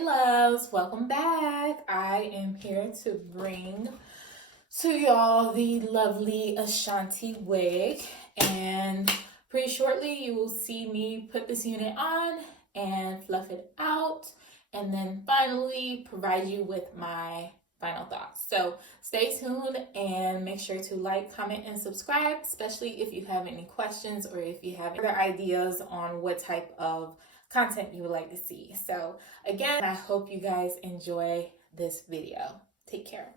Hey loves, welcome back. I am here to bring to y'all the lovely Ashanti wig, and pretty shortly you will see me put this unit on and fluff it out, and then finally provide you with my final thoughts. So stay tuned and make sure to like, comment, and subscribe, especially if you have any questions or if you have other ideas on what type of content you would like to see. So again, I hope you guys enjoy this video. Take care.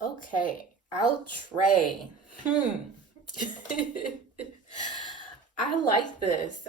Okay, outre. I like this.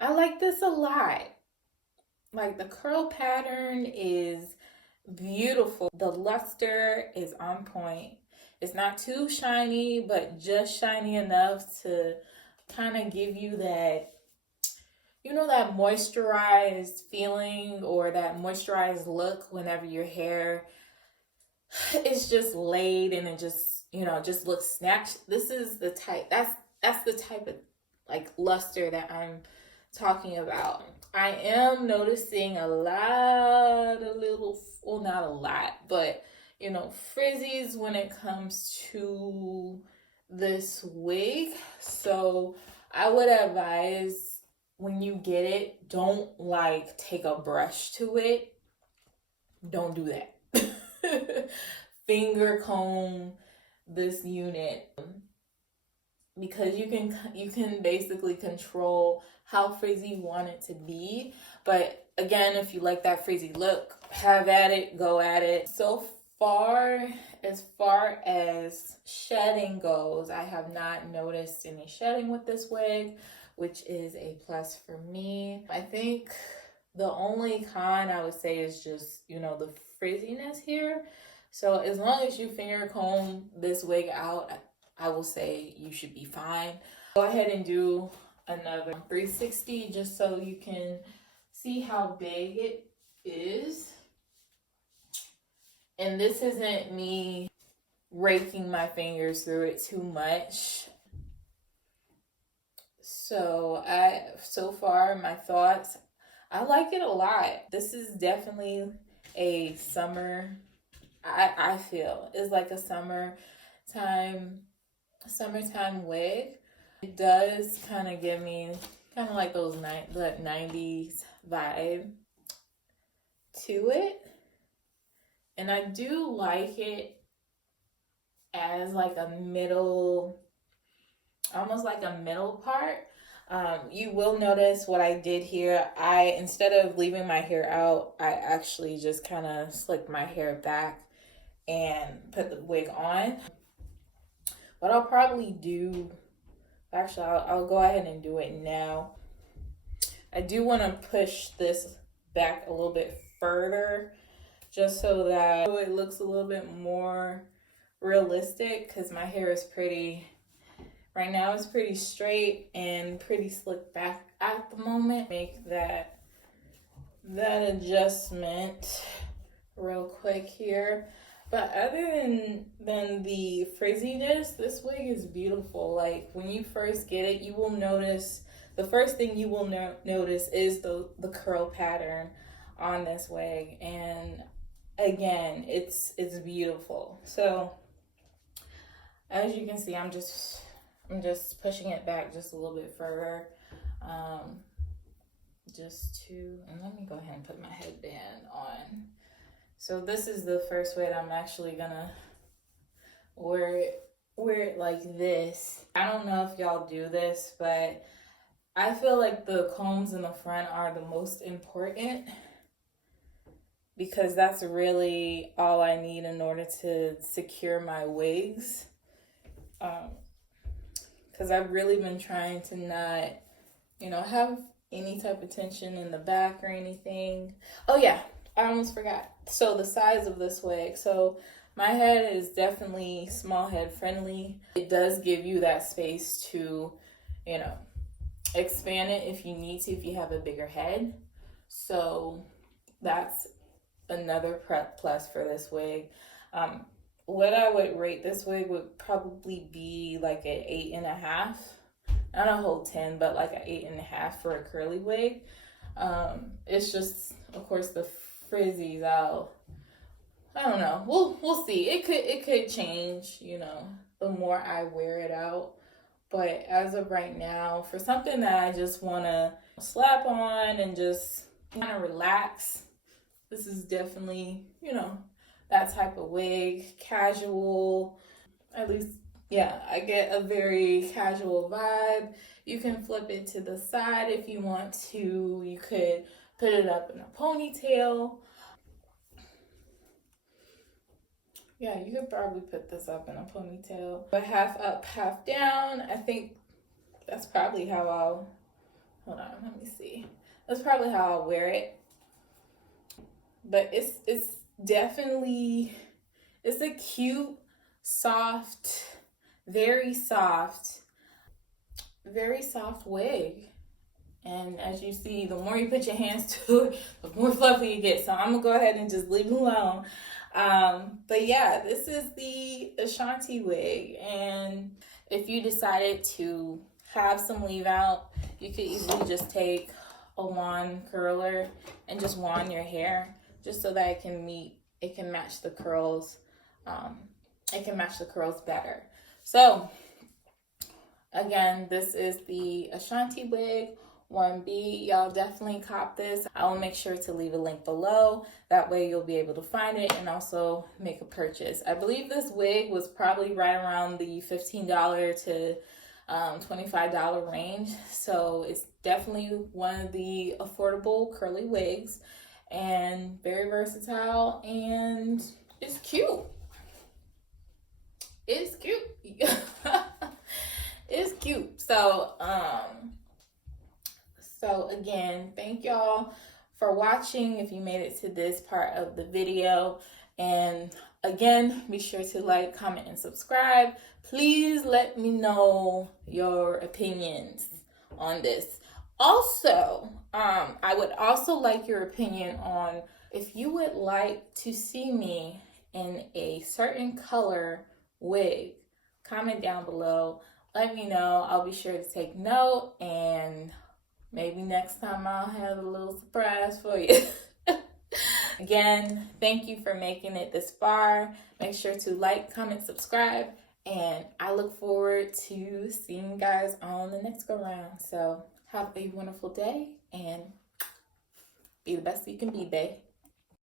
I like this a lot. Like, the curl pattern is beautiful. The luster is on point. It's not too shiny, but just shiny enough to kind of give you that, that moisturized feeling or that moisturized look whenever your hair is just laid and it just looks snatched. This is the type, that's the type of like luster that I'm talking about. I am noticing a lot of little, well, not a lot, but frizzies when it comes to this wig. So I would advise, when you get it, don't like take a brush to it. Don't do that. Finger comb this unit, because you can basically control how frizzy you want it to be. But again, if you like that frizzy look, have at it, go at it. So far, as far as shedding goes, I have not noticed any shedding with this wig, which is a plus for me. I think the only con I would say is just, the frizziness here. So as long as you finger comb this wig out, I will say you should be fine. Go ahead and do another 360 just so you can see how big it is. And this isn't me raking my fingers through it too much. So far, my thoughts, I like it a lot. This is definitely a summer, I feel, it's like a summertime wig. It does kind of give me kind of like those that 90s vibe to it. And I do like it as like a middle, almost like a middle part. You will notice what I did here. Instead of leaving my hair out, I actually just kind of slicked my hair back and put the wig on. But I'll probably do, actually, I'll go ahead and do it now. I do want to push this back a little bit further just so that it looks a little bit more realistic, because my hair is right now it's pretty straight and pretty slick back at the moment. Make that adjustment real quick here. But other than the frizziness, this wig is beautiful. Like when you first get it, you will notice, the first thing you will notice is the curl pattern on this wig. And again, it's beautiful. So as you can see, I'm just pushing it back just a little bit further. And let me go ahead and put my headband on. So this is the first way that I'm actually gonna wear it like this. I don't know if y'all do this, but I feel like the combs in the front are the most important, because that's really all I need in order to secure my wigs. Because I've really been trying to not, have any type of tension in the back or anything. Oh yeah, I almost forgot. So the size of this wig. So my head is definitely small head friendly. It does give you that space to, expand it if you need to, if you have a bigger head. So that's another plus for this wig. What I would rate this wig would probably be like an 8.5. Not a whole 10, but like an 8.5 for a curly wig. It's just, of course, the frizzies. I don't know. We'll see. It could change, the more I wear it out. But as of right now, for something that I just want to slap on and just kind of relax, this is definitely, that type of wig. Casual, at least, yeah, I get a very casual vibe. You can flip it to the side if you want to. You could put it up in a ponytail. Yeah, you could probably put this up in a ponytail. But half up, half down. I think that's probably how hold on, let me see. That's probably how I'll wear it. But it's definitely, it's a cute, soft, very soft wig. And as you see, the more you put your hands to it, the more fluffy it gets. So I'm gonna go ahead and just leave it alone. But yeah, this is the Ashanti wig. And if you decided to have some leave out, you could easily just take a wand curler and just wand your hair, just so that it can match the curls. It can match the curls better. So again, this is the Ashanti wig 1B. Y'all definitely cop this. I will make sure to leave a link below. That way you'll be able to find it and also make a purchase. I believe this wig was probably right around the $15 to $25 range. So it's definitely one of the affordable curly wigs, and very versatile, and it's cute. It's cute. It's cute. So again, thank y'all for watching if you made it to this part of the video. And again, be sure to like, comment, and subscribe. Please let me know your opinions on this. Also, I would also like your opinion on if you would like to see me in a certain color wig. Comment down below. Let me know. I'll be sure to take note, and maybe next time I'll have a little surprise for you. Again, thank you for making it this far. Make sure to like, comment, subscribe, And I look forward to seeing you guys on the next go round. So have a wonderful day and be the best you can be, babe.